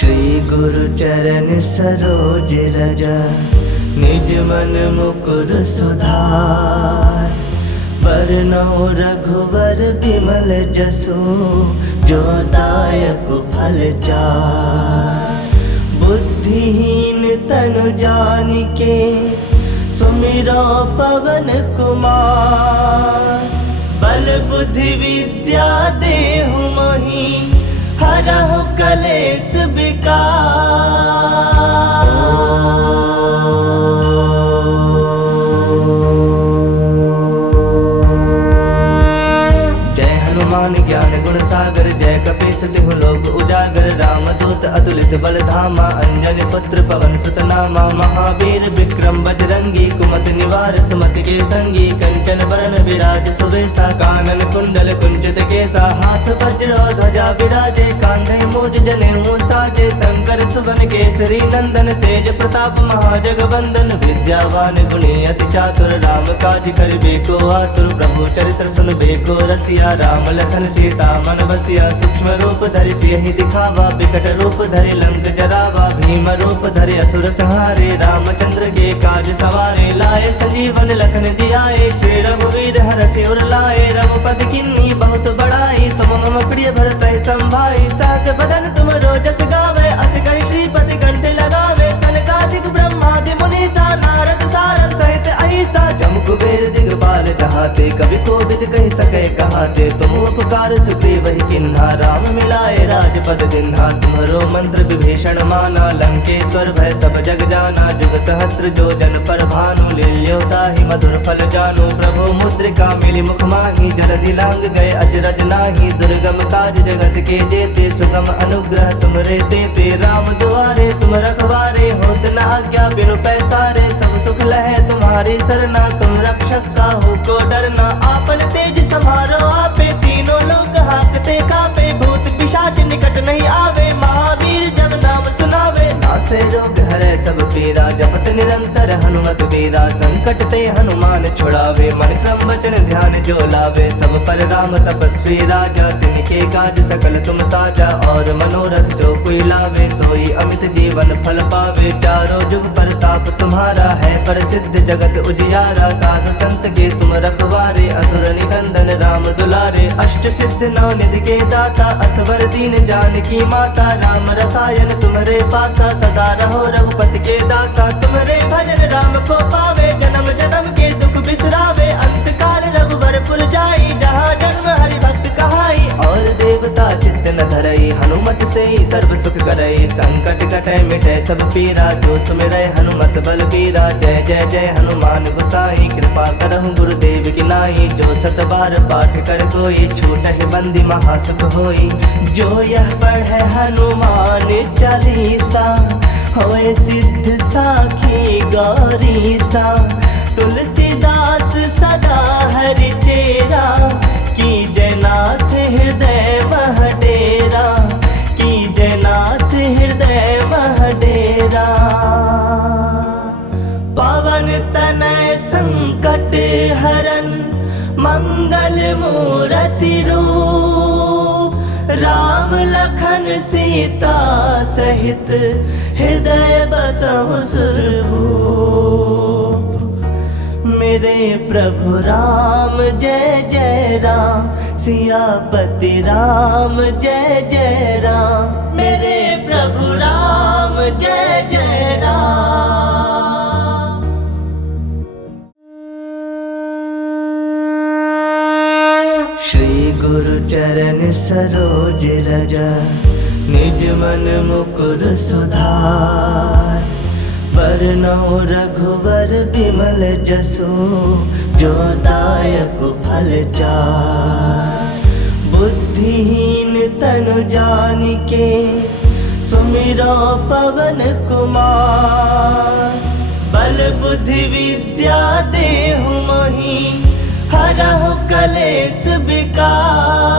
श्री गुरु चरण सरोज रज, निज मन मुकुर सुधार। बरनउँ रघुवर बिमल जसु, जो दायक फल चार। बुद्धिहीन तनु जानिके, सुमिरो पवन कुमार। बल बुद्धि विद्या देहु मोहि, हरहु कलेश विकार। जय हनुमान ज्ञान गुण सागर, जय कपीस तिहु लोक उजागर। रामदूत अतुलित बल धामा, अंजनी पुत्र पवन सुत नामा। महावीर विक्रम बजरंगी, कुमति निवार सुमति के संगी। कंचन बरन विराज सुबेसा, कानन कुंडल कुंचित केसा। हाथ वज्र ध्वजा विराजे, कांधे मूज जनेऊ साजे। शंकर सुवन केसरी नंदन, तेज प्रताप महाजगवंदन। विद्यावान गुणी अति चातुर, राम काज करिबे को आतुर। प्रभु चरित्र सुनबे को रसिया, राम लखन सीता मन बसिया। सूक्ष्म रूप धरि सियहि दिखावा, विकट रूप धरि लंक जरावा। भीम रूप धरि असुर संहारे, रामचंद्र के काज सवारे। लाए संजीवन लखन जियाए, श्री रघुवीर हरषि उर लाए। रघुपति किन्नी बहुत बड़ाई, तुम मम प्रिय भरतहि संभाई। सहस बदन तुम रोजस गावे, अस कहि श्रीपति कंठ लगावे। सनकादिक ब्रह्मादि मुनीसा, नारद सारद सहित अहिसा। जम कुबेर दिगपाल जहाते, कवि कोविद कहि सकै कहाते। तुम उपकार सुग्रीव ही किन्हा, राम मिलाए राजपद दिन्हा। तुम्हरो मंत्र विभीषण माना, लंकेश्वर भय सब जग जाना। जुग सहस्त्र जो जन पर भानु, लील्यो ताहि मधुर फल जानु। प्रभु मुद्रिका मिली मुख माहि, जलधि लांग गए अजरज नाही। दुर्गम काज जगत के जेते, सुगम अनुग्रह तुमरे तेते। राम दुआरे तुम रखवारे, होत न आज्ञा बिनु पैसारे। सब सुख लहै तुम्हारी सरना, तुम रक्षक काहू को डरना। आपन तेज समारो आपे, तीनों लोक हांकते कापे। भूत पिशाच निकट नहीं आवे, महावीर जब नाम सुनावे। नासे रोग हरै सब पीरा, जपत निरंतर हनुमत वीरा। संकट ते हनुमान छुड़ावे, मन क्रम वचन ध्यान जो लावे। सब पर राम तपस्वी राजा, तिनके काज सकल तुम साजा। और मनोरथ जो कोई लावे, सोई अमित जीवन फल पावे। चारों जुग परताप तुम्हारा है, प्रसिद्ध जगत उजियारा। साधु संत के तुम रखवारे, असुर निकंदन राम दुलारे। अष्ट सिद्ध नौ निधि के दाता, असवर दीन जानकी माता। राम रसायन तुम्हारे पासा, सदा रहो रघुपति के दासा। तुम्हारे भजन राम को पावे, जन्म जन्म के दुख बिसरावे। अंत काल रघुवर पुर जाई, जहाँ जन्म हरि भक्त कहाई। और देवता चित्त न धरई, हनुमत से सर्व सुख करई। संकट कटै मिटै सब पीरा, जो सुमिरै हनुमत बल बीरा। जय जय जय हनुमान गोसाई, कृपा करहु गुरुदेव की नाई। जो सत बार पाठ कर कोई, छूटहि बंदी महासुख होई। जो यह पढ़ै हनुमान चालीसा, होए सिद्ध साखी गौरीसा। तुलसीदास सदा हरि चेरा, कीजय नाथ हृदय मह डेरा। कीजय नाथ हृदय मह डेरा। पवन तनय संकट हरन, मंगल मूरति रूप। राम लखन सीता सहित, हृदय बसहु सुरभूप। मेरे प्रभु राम जय जय राम, सियापति राम जय जय राम। मेरे प्रभु राम जय जय राम। श्री गुरु चरण सरोज रज, निज मन मुकुर सुधार। बरनउँ रघुवर बिमल जसु, जो दायक फल चार। बुद्धिहीन तनु जानिके, सुमिरो पवन कुमार। बल बुद्धि विद्या देहु मोहि, हरहु कलेश विकार।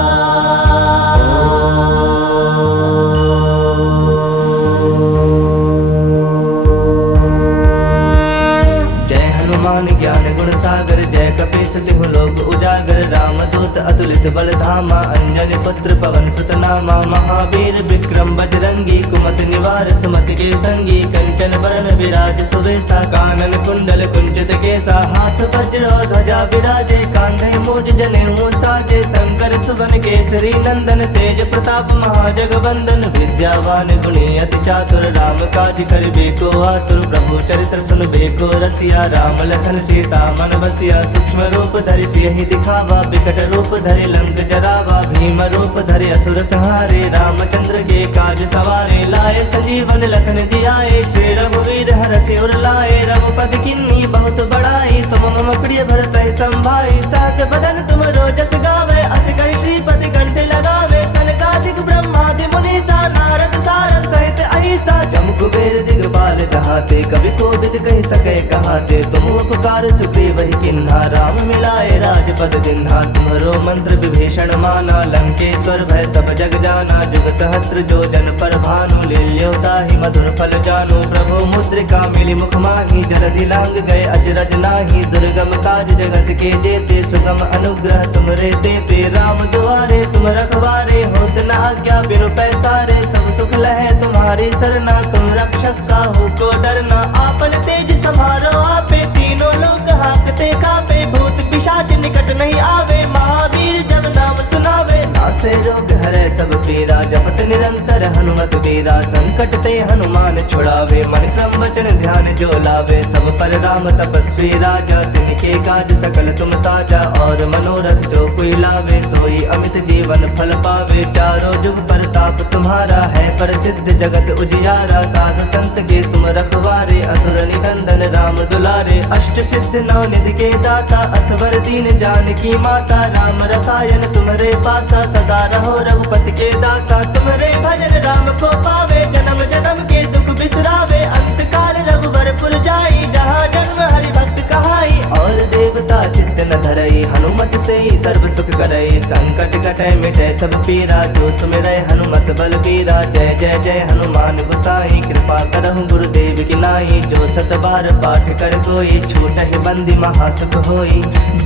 अतुलित बल धामा, अंजनी पुत्र पवन सुत नामा। महावीर विक्रम बजरंगी, कुमति निवार सुमति के संगी कंचन बरन विराज सुबेसा कानन कुंडल कुंचित केसा हाथ वज्र ध्वजा विराजे कांधे मूज जनेऊ साजे शंकर सुवन केसरी नंदन तेज प्रताप महाजगवंदन विद्यावान गुणी अति चातुर राम काज करिबे को आतुर प्रभु चरित्र सुनबे को रसिया राम लखन सीता मन बसिया सूक्ष्म रूप धरि सियहि दिखावा बिकट रूप धरि लंक जरावा भीम रूप धरि असुर संहारे रामचंद्र के काज सवारे लाए संजीवन लखन जियाए श्री रघुवीर हरषि उर लाए रघुपति किन्नी बहुत बड़ाई तुम मम प्रिय भरत संभाई सहस बदन तुम रोजस गावे अस कहि श्रीपति कंठ लगावे सनकादिक ब्रह्मादि मुनीसा नारद सारद सहित अहिसा जम कुबेर दिगपाल कहाते कवि कोविद कहि सके कहाते तुम उपकार सुग्रीव ही किन्हा राम मिलाए राजपद दिन्हा तुम्हारो मंत्र विभीषण माना लंकेश्वर भय सब जग जाना जुग सहस्त्र जो जन पर भानु लील्योता ही मधुर फल जानु प्रभु मुद्रिका मिली मुख माही जलधि लांग गए अजरज नाही दुर्गम काज जगत के जेते सुगम अनुग्रह तुमरे देते राम दुआरे तुम रखवारे होत न आज्ञा बिनु पैसारे सब सुख लहे तुम्हारी सरना तुम रक्षक काहू को डरना आपन तेज समारो आपे तीनों लोग हाकते कापे भूत पिशाच निकट नहीं आवे महावीर जब नाम सुनावे नासे रोग हरे सब पीरा जपत निरंतर हनुमत वीरा संकट ते हनुमान छुड़ावे मन क्रम वचन ध्यान जो लावे सब पर राम तपस्वी राजा तिनके काज सकल तुम साजा और मनोरथ जो कोई लावे सोई अमित जीवन फल पावे चारों जुग परताप तुम्हारा है प्रसिद्ध जगत उजियारा साधु संत के तुम रखवारे असुर निकंदन राम दुलारे अष्ट सिद्ध नौ निधि के दाता असवर दीन जानकी माता राम रसायन तुम्हारे पासा सदा रहो रघुपति के दासा तुम्हारे भजन राम को पावे जन्म जन्म के दुख बिसरावे अंत काल रघुवर पुर जाई जहाँ जन्म हरि भक्त कहाई और देवता चित्त न धरई हनुमत से ही सर्व सुख करई संकट कटै मिटै सब पीरा जो सुमिरै हनुमत बल बीरा जय जय जय हनुमान गोसाई कृपा करहु गुरुदेव की नाई जो सत बार पाठ कर कोई छूटहि बंदी महासुख होई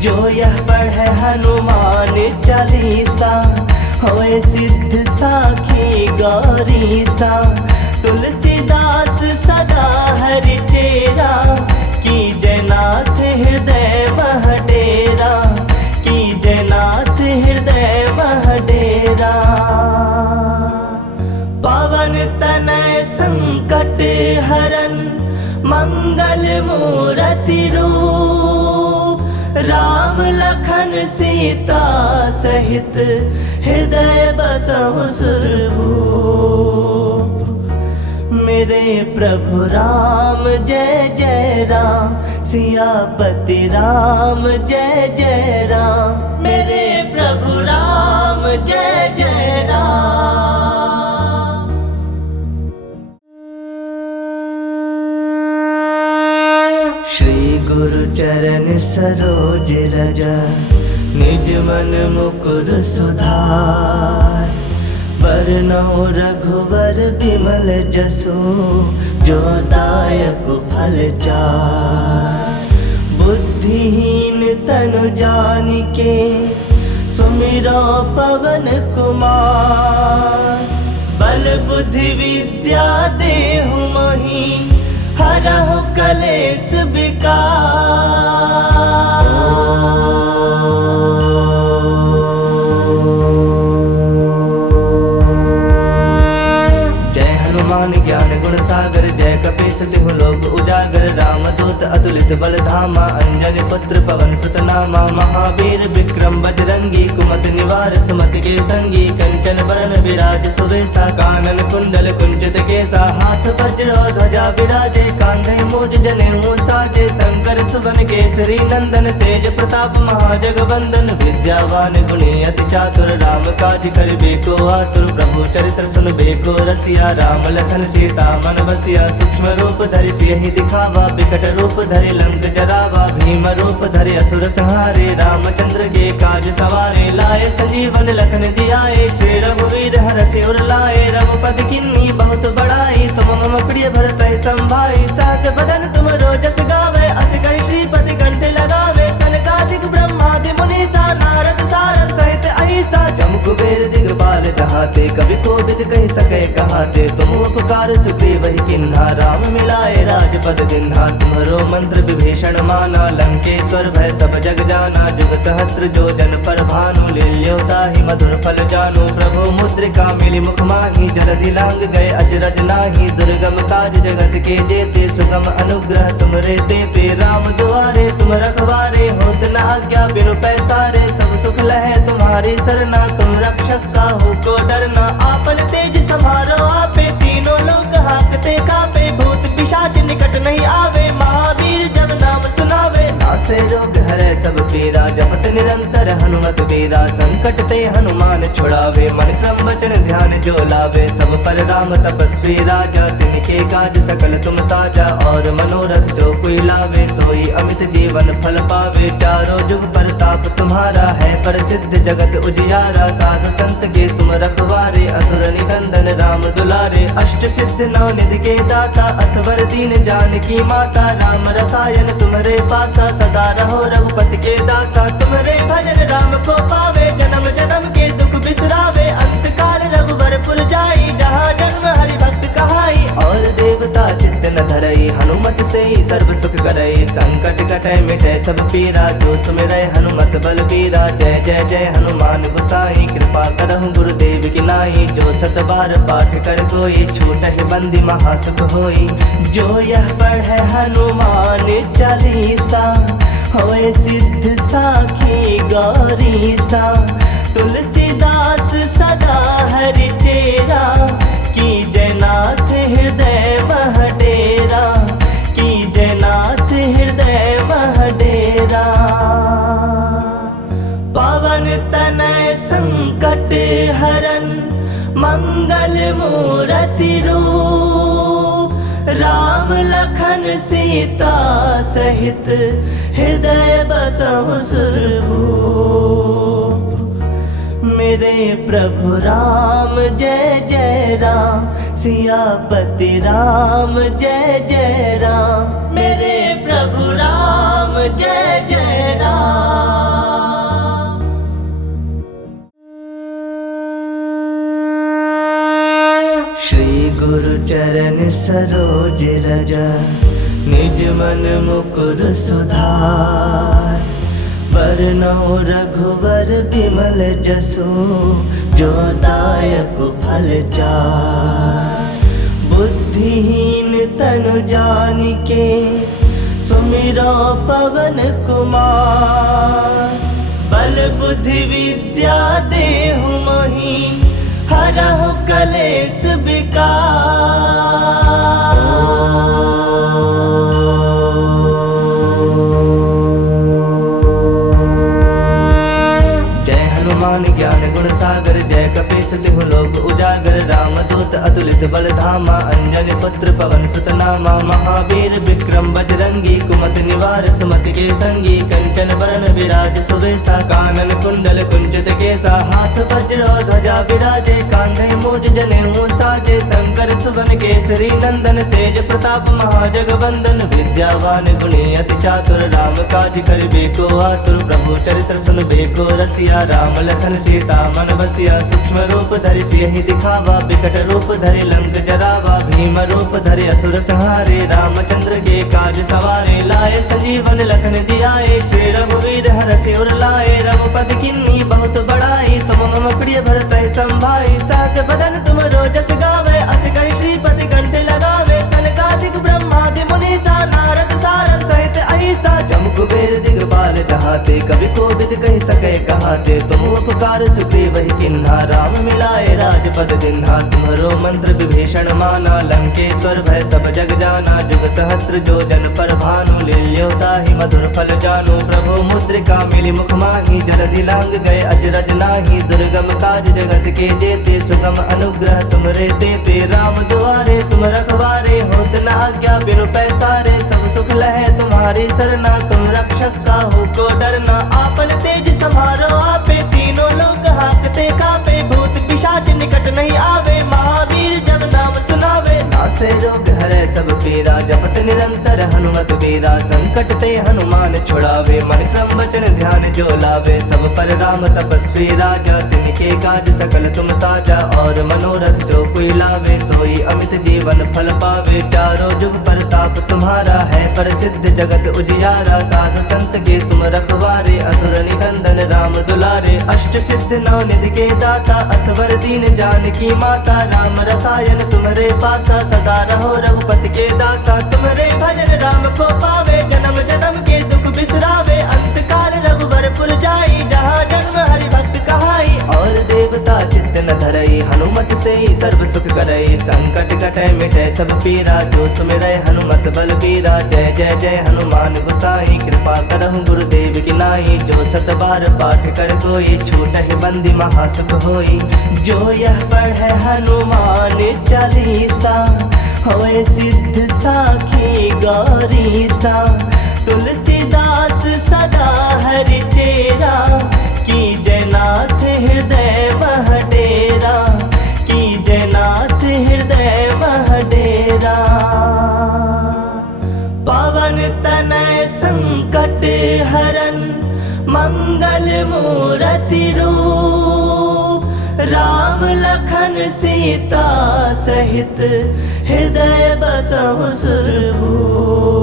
जो यह पढ़े हनुमान चालीसा होए सिद्ध साखी गौरीसा तुलसीदास सदा हरि चेरा की जयनाथ हृदय मह डेरा की जयनाथ हृदय मह डेरा पवन तनय संकट हरन मंगल मूरति रूप राम लखन सीता सहित हृदय बसहु सुरभूप मेरे प्रभु राम जय जय राम सियापति राम जय जय राम मेरे प्रभु राम जय जय राम। श्री गुरु चरण सरोज रज निज मन मुकुर सुधार बरनौ रघुवर बिमल जसु जो दायक फल चार बुद्धिहीन तनु जानिके सुमिरो पवन कुमार बल बुद्धि विद्या देहु मही हरहु कलेश विकार। ज्ञान गुण सागर जय कपीस तिहु लोक उजागर रामदूत अतुलित बल धामा अंजनी पुत्र पवन सुत नामा महावीर विक्रम बजरंगी कुमति निवार सुमति के संगी कंचन बरन विराज सुबेसा कानन कुंडल कुंचित केसा हाथ वज्र ध्वजा विराजे कांधे मूज जनेऊ साजे शंकर सुवन केसरी नंदन तेज प्रताप महाजगवंदन विद्यावान गुणी अति चातुर राम काज करिबे को आतुर प्रभु चरित्र सुनबे को रसिया राम लखन सीता मन बसिया सूक्ष्म रूप धरि सियहि दिखावा बिकट रूप धरि लंक जरावा भीम रूप धरि असुर संहारे रामचंद्र के काज सवारे लाए संजीवन लखन जियाए श्री रघुवीर हरषि उर लाए रघुपति किन्नी बहुत बड़ाई तुम मम प्रिय भरत संभाई सहस बदन तुम रोजस गावे अस कहि श्रीपति कंठ लगावे सनकादिक ब्रह्मादि मुनीसा नारद सारद सहित अहिसा जम कुबेर दिगपाल जहाते, कभी कोविद कह सके कहाते। तुम उपकार सुग्रीव ही किन्हा, राम मिलाए राजपद दिन्हा। तुम्हारो मंत्र विभीषण माना, लंकेश्वर भय सब जग जाना। जुग सहस्त्र जो जन पर भानु, लील्योता ही मधुर फल जानू। प्रभु मुद्रिका मिली मुख माही, जलधि लांग गए अजरज नाही। दुर्गम काज जगत के जेते, सुगम अनुग्रह तुमरे तेते। राम दुआरे तुम रखवारे, होत न आज्ञा बिनु पैसारे। सब सुख लहे तुम्हारी सरना, तुम रक्षक काहू को डरना। आपन तेज समारो आपे, तीनों लोग हाकते कापे। भूत पिशाच निकट नहीं आवे, महावीर जब नाम सुनावे। नासे रोग हरै सब पीरा, जपत निरंतर हनुमत वीरा। संकट ते हनुमान छुड़ावे, मन क्रम वचन ध्यान जो लावे। सब पर राम तपस्वी राजा, तिनके काज सकल तुम साजा। और मनोरथ जो कोई लावे, सोई अमित जीवन फल पावे। चारों जुग परताप तुम्हारा है, प्रसिद्ध जगत उजियारा। साधु संत के तुम रखवारे, असुर निकंदन राम दुलारे। अष्ट सिद्ध नौ निधि के दाता, असवर दीन जानकी माता। राम रसायन तुम्हारे पासा, सदा रहो रघुपति के दासा। तुम्हारे भजन राम को पावे, जन्म जन्म के दुख बिसरावे। अंत काल रघुवर पुर जाई, जहाँ जन्म हरि भक्त कहाई। और देवता चित्त न धरई, हनुमत से ही सर्व सुख करई। संकट कटै मिटै सब पीरा, जो सुमिरै हनुमत बल बीरा। जय जय जय हनुमान गोसाई, कृपा करहु गुरुदेव की नाई। जो सत बार पाठ कर कोई, छूटहि बंदी महासुख होई। जो यह पढ़ै हनुमान चालीसा, होए सिद्ध साखी गौरीसा। तुलसीदास सदा हरि चेरा, की जयनाथ हृदय मह डेरा। की जयनाथ हृदय मह डेरा। पवन तनय संकट हरन, मंगल मूरति रूप। राम लखन सीता सहित, हृदय बसहु सुरभूप। मेरे प्रभु राम जय जय राम, सियापति राम जय जय राम। मेरे प्रभु राम जय जय राम। श्री गुरु चरण सरोज रज, निज मन मुकुर सुधार। बरनौ रघुवर बिमल जसु, जो दायक फल चार। बुद्धिहीन तनु जानिके, सुमिरो पवन कुमार। बल बुद्धि विद्या देहु मोहि, हरहु कलेश विकार। ज्ञान गुण सागर, जय कपीस तिहु लोक उजागर। रामदूत अतुलित बल धामा, अंजनी पुत्र पवन सुत नामा। महावीर विक्रम बजरंगी, कुमति निवार सुमति के संगी। कंचन बरन विराज सुवेशा, कानन कुंडल कुंचित केसा। हाथ वज्र ध्वजा विराजे, कांधे मूज जनेऊ साजे। शंकर सुवन केसरी नंदन, तेज प्रताप महाजगवंदन। विद्यावान गुणी अति चातुर, राम काज करिबे को आतुर। प्रभु चरित्र सुनबे को रसिया, राम लखन सीता मन बसिया। सूक्ष्म रूप धरि सियहि दिखावा, विकट रूप धरि लंक जरावा। भीम रूप धरि असुर संहारे, रामचंद्र के काज सवारे। लाए संजीवन लखन जियाए, श्री रघुवीर हरषि उर लाए। रघुपति किन्नी बहुत बड़ाई, तुम मम प्रिय भरतहि संभाई। सहस बदन तुम रोजस गावे, अस कहि श्रीपति कंठ लगावे। सनकादिक ब्रह्मादि मुनीसा, नारद सारद सहित अहिसा। जम कुबेर दिगपाल जहाते, कभी कोविद कह सके कहाते। तुम उपकार सुग्रीव ही किन्हा, राम मिलाए राजपद दिन्हा। तुम्हारो मंत्र विभीषण माना, लंकेश्वर भय सब जग जाना। जुग सहस्त्र जो जन पर भानु, लील्योता ही मधुर फल जानू। प्रभु मुद्रिका मिली मुख माही, जलधि लांग गए अजरज नाही। दुर्गम काज जगत के जेते, सुगम अनुग्रह तुमरे तेते। राम दुआरे तुम रखवारे, होत न आज्ञा बिनु पैसारे। सब सुख लहे तुम्हारी सरना, तुम रक्षक काहू को डरना। आपन तेज समारो आपे, तीनों लोग हाकते कापे। भूत पिशाच निकट नहीं आवे, महावीर जब नाम सुनावे। नासे रोग हरै सब पीरा, जपत निरंतर हनुमत वीरा। संकट ते हनुमान छुड़ावे, मन क्रम वचन ध्यान जो लावे। सब पर राम तपस्वी राजा, तिनके काज सकल तुम साजा। और मनोरथ जो कोई लावे, सोई अमित जीवन फल पावे। चारों जुग परताप तुम्हारा है, प्रसिद्ध जगत उजियारा। साधु संत के तुम रखवारे, असुर निकंदन राम दुलारे। अष्ट सिद्ध नौ निधि के दाता, असवर दीन जानकी माता। राम रसायन तुम्हारे पासा, सदा रहो रघुपति के दासा। तुम्हारे भजन राम को पावे, जन्म जन्म के दुख बिसरावे। अंत काल रघुवर पुर जाई, जहाँ जन्म हरि भक्त कहाई। और देवता चित्त न धरई, हनुमत से ही सर्व सुख करई। संकट कटै मिटै सब पीरा, जो सुमिरै हनुमत बलबीरा। जय जय जय हनुमान गोसाई, कृपा करहु गुरुदेव की नाई। जो सत बार पाठ कर कोई, छूटहि बंदी महासुख होई। जो यह पढ़ै हनुमान चालीसा, होए सिद्ध साखी गौरीसा। तुलसीदास सदा हरि चेरा, की जयनाथ हृदय मह डेरा। की जयनाथ हृदय मह डेरा। पवन तनय संकट हरन, मंगल मूरति रूप। राम लखन सीता सहित, हृदय बसहु सुरभूप।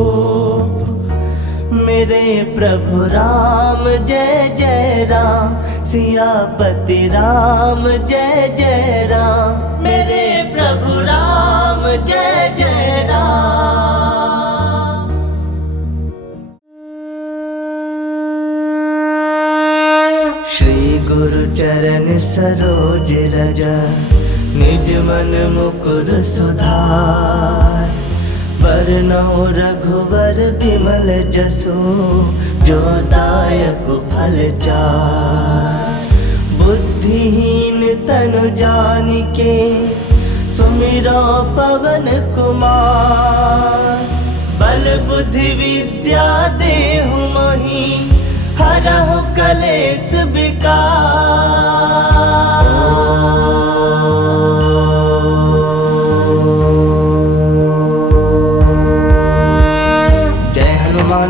मेरे प्रभु राम जय जय राम, सियापति राम जय जय राम। मेरे प्रभु राम जय जय राम। श्री गुरु चरण सरोज रज, निज मन मुकुर सुधार। वरनौ रघुवर बिमल जसु, जो दायक फल चार। बुद्धिहीन तनु जानिके, सुमिरो पवन कुमार। बल बुद्धि विद्या देहु मोहि, हरहु कलेश विकार।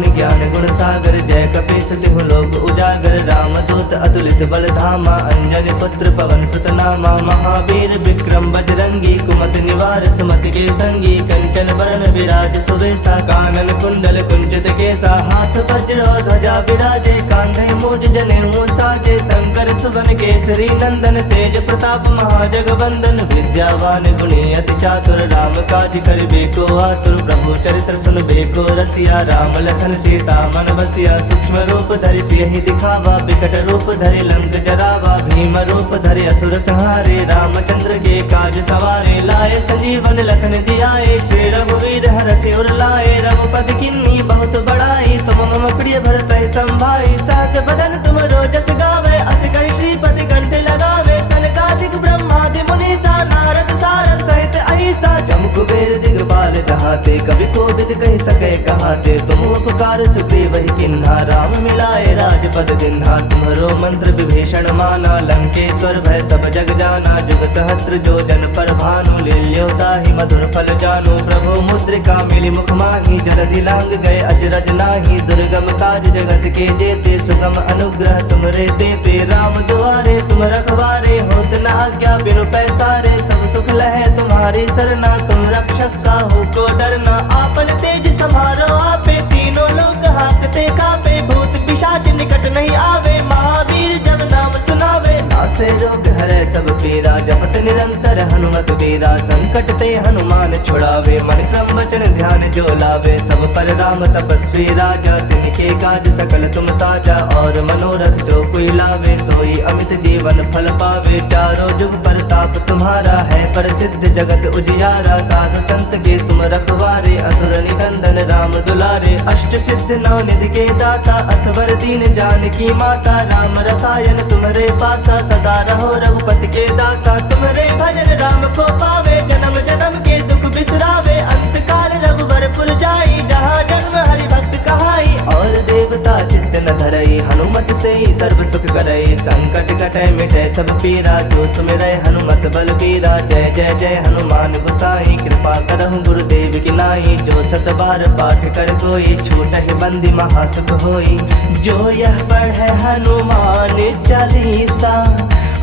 ज्ञान गुण सागर, जय कपीस तिहु लोक उजागर। रामदूत अतुलित बल धामा, अंजनी पुत्र पवन सुत नामा। महावीर विक्रम बजरंगी, कुमति निवार सुमति के संगी। कंचन बरन विराज सुवेशा, कानन कुंडल कुंचित केसा। हाथ वज्र ध्वजा विराजे, कांधे मूज जनेऊ साजे। शंकर सुवन केसरी नंदन, तेज प्रताप महाजगवंदन। विद्यावान गुणी अति चातुर, राम काज करिबे को आतुर। प्रभु चरित्र सुनबे को रसिया, राम लखन सीता मन बसिया। सूक्ष्म रूप धरि सियहि दिखावा, विकट रूप धरि लंक जरावा। भीम रूप धरि असुर संहारे, रामचंद्र के काज सवारे। लाए संजीवन लखन जियाए, श्री रघुवीर हरषि उर लाए। रघुपति किन्नी बहुत बड़ाई, तुम मम प्रिय भरतहि संभाई। सहस बदन तुम रोजस गावे, अस कहि श्रीपति कंठ लगावे। सनकादिक ब्रह्मादि मुनीसा, नारद सारद सहित अहिसा। जम कुबेर दिगपाल जहाते, कवि कोविद कहि सकै कहाते। तुम उपकार सुग्रीव ही किन्हा, राम मिलाए राजपद दिन्हा। तुम्हरो मंत्र विभीषण माना, लंकेश्वर भय सब जग जाना। जुग सहस्त्र जो जन पर भानु, लील्योताहि मधुर फल जानु। प्रभु मुद्रिका मिली मुख माहि, जलधि लांग गए अजरज नाही। दुर्गम काज जगत के जेते, सुगम अनुग्रह तुमरे तेते। राम दुआरे तुम रखवारे, होत न आज्ञा बिनु पैसारे। सब सुख लहै तुम्हारी सरना, तुम रक्षक काहू को डरना। आपन तेज समारो आपे, तीनों लोग हाकते कापे। भूत पिशाच निकट नहीं आवे, महावीर जब नाम सुनावे। नासे रोग हरै सब पीरा, जपत निरंतर हनुमत वीरा। संकट ते हनुमान छुड़ावे, मन क्रम वचन ध्यान जो लावे। सब पर राम तपस्वी राजा, तिनके काज सकल तुम साजा। और मनोरथ जो कोई लावे, सोई अमित जीवन फल पावे। चारों जुग परताप तुम्हारा है, प्रसिद्ध जगत उजियारा। साधु संत के तुम रखवारे, असुर निकंदन राम दुलारे। अष्ट सिद्ध नौ निधि के दाता, असवर दीन जानकी माता। राम रसायन तुम्हारे पासा, सदा रहो रघुपति के दासा। तुम्हारे भजन राम को पावे, जन्म जन्म के दुख बिसरावे। अंत काल रघुवर पुर जाई, जहाँ जन्म हरि भक्त कहाई। और देवता चित्त न धरई, हनुमत से ही सर्व सुख करई। संकट कटै मिटै सब पीरा, जो सुमिरै हनुमत बल पीरा। जय जय जय हनुमान गोसाई, कृपा करहु गुरुदेव की नाई। जो सत बार पाठ कर कोई, छूटहि बंदी महासुख होई। जो यह पढ़े हनुमान चालीसा,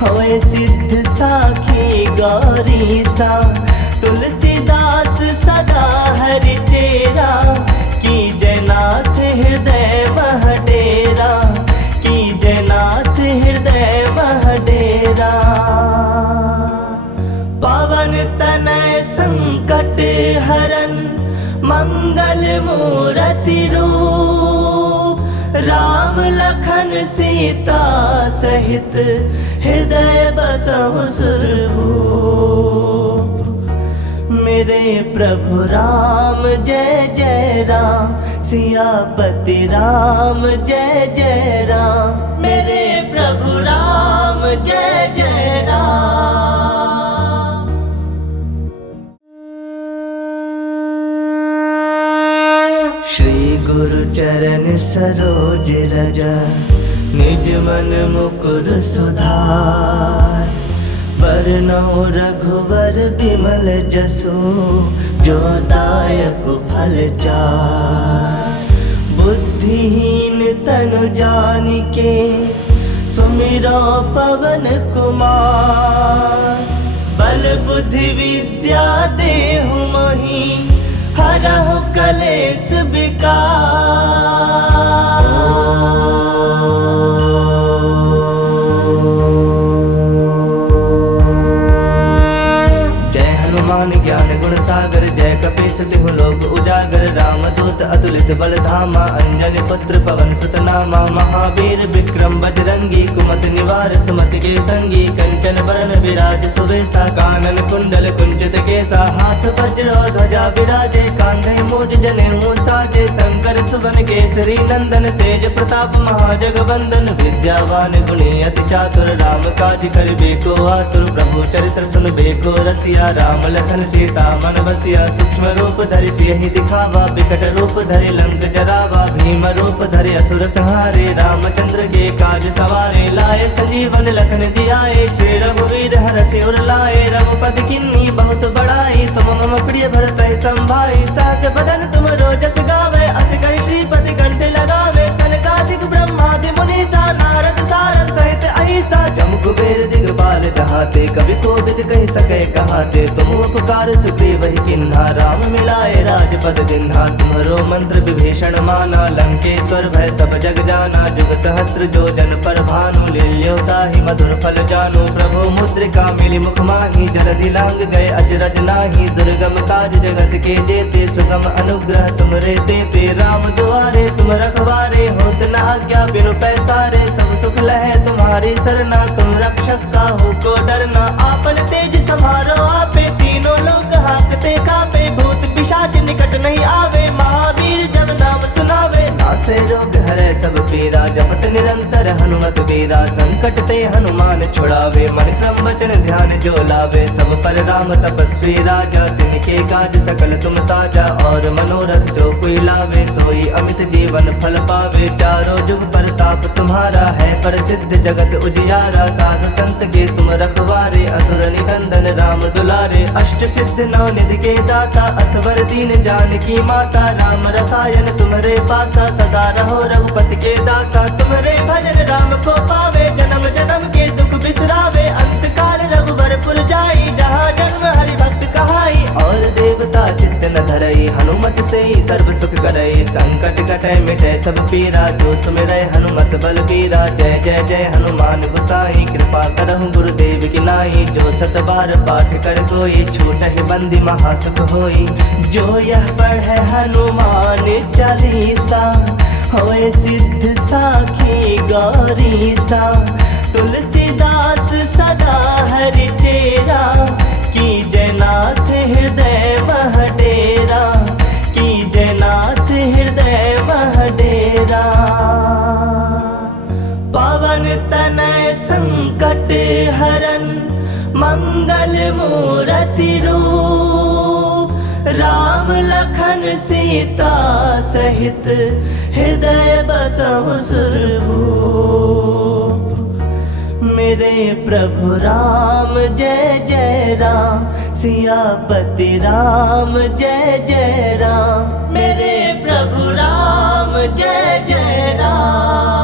होए सिद्ध साखी गौरीसा। तुलसीदास सदा हरि चेरा, की जयनाथ हृदय मह डेरा। की जयनाथ हृदय मह डेरा। पवन तनय संकट हरन, मंगल मूरति रूप। राम लखन सीता सहित, हृदय बसहु सुरभूप। मेरे प्रभु राम जय जय राम, सियापति राम जय जय राम। मेरे प्रभु राम जय जय राम। श्री गुरु चरण सरोज रज, निज मन मुकुर सुधार। बरनउँ रघुवर बिमल जसु, जो दायक फल चार। बुद्धिहीन तनु जानिके, सुमिरो पवन कुमार। बल बुद्धि विद्या देहु मोहि, हरहु कलेश विकार। ज्ञान गुण सागर, जय कपीस तिहु लोक उजागर। रामदूत अतुलित बल धामा, अंजनी पुत्र पवन सुत नामा। महावीर विक्रम बजरंगी, कुमति निवार सुमति के संगी। कंचन बरन विराज सुबेसा, कानन कुंडल कुंचित केसा। हाथ वज्र ध्वजा विराजे, कांधे मूज जनेऊ साजे। शंकर सुवन केसरी नंदन, तेज प्रताप महाजगवंदन। विद्यावान गुणी अति चातुर, राम काज करिबे को आतुर। प्रभु चरित्र सुनबे को रसिया, राम लखन सीता मन बसिया। सूक्ष्म रूप धरि सियहि दिखावा, बिकट रूप धरि लंक जरावा। भीम रूप धरि असुर संहारे, रामचंद्र के काज सवारे। लाए संजीवन लखन जियाए, श्री रघुवीर हरषि उर लाए। रघुपति किन्नी बहुत बड़ाई, तुम मम प्रिय भरतहि संभाई। सहस बदन तुम रोजस गावे, अस कहि श्रीपति कंठ लगावे। सनकादिक ब्रह्मादि मुनीसा, नारद सारद सहित अहिसा। जम कुबेर दिगपाल जहाते, कवि कोविद कहि सकै कहाते। तुम उपकार सुग्रीव ही किन्हा, राम मिलाए राजपद दिन्हा। तुम्हरो मंत्र विभीषण माना, लंकेश्वर भय सब जग जाना। जुग सहस्त्र जो जन पर भानु, लील्योता ही मधुर फल जानू। प्रभु मुद्रिका मिली मुख माही, जलधि लांग गए अजरज नाही। दुर्गम काज जगत के जेते, सुगम अनुग्रह तुमरे तेते। राम दुआरे तुम रखवारे, होत न आज्ञा बिनु पैसारे। सब सुख लहै तुम्हारी सरना, तुम रक्षक काहू को डरना। आपन तेज समारो आपे, तीनों लोग हाँकते कांपे। भूत पिशाच निकट नहीं आवे, महावीर जब नाम सुनावे। नासे रोग हरै सब पीरा, जपत निरंतर हनुमत वीरा। संकट ते हनुमान छुड़ावे, मन क्रम वचन ध्यान जो लावे। सब पर राम तपस्वी राजा, तिनके काज सकल तुम साजा। और मनोरथ जो कोई लावे, सोई अमित जीवन फल पावे। चारों जुग परताप तुम्हारा है, प्रसिद्ध जगत उजियारा। साधु संत के तुम रखवारे, असुर निकंदन राम दुलारे। अष्ट सिद्ध नौ निधि के दाता, असवर दीन जानकी माता। राम रसायन तुम्हारे पासा, सदा रहो रघुपति के दासा। तुम्हारे भजन राम को पावे, जन्म जन्म के दुख बिसरावे। अंत काल रघुबर पुर जाई, जहाँ जन्म हरि भक्त कहाई। और देवता चित्त न धरई, हनुमत से ही सर्व सुख करई। संकट कटै मिटै सब पीरा, जो सुमिरै हनुमत बल पीरा। जय जय जय हनुमान गोसाई, कृपा करहु गुरुदेव की नाई। जो सत बार पाठ कर कोई, छूटहि बंदी महासुख होई। जो यह पढ़े हनुमान चालीसा, होए सिद्ध साखी गौरीसा। तुलसीदास सदा हरि चेरा, की जयनाथ हृदय मह डेरा। की जयनाथ हृदय मह डेरा। पवन तनय संकट हरन, मंगल मूरति रूप। राम लखन सीता सहित, हृदय बसहु सुरभूप। मेरे प्रभु राम जय जय राम, सियापति राम जय जय राम, मेरे प्रभु राम जय जय राम।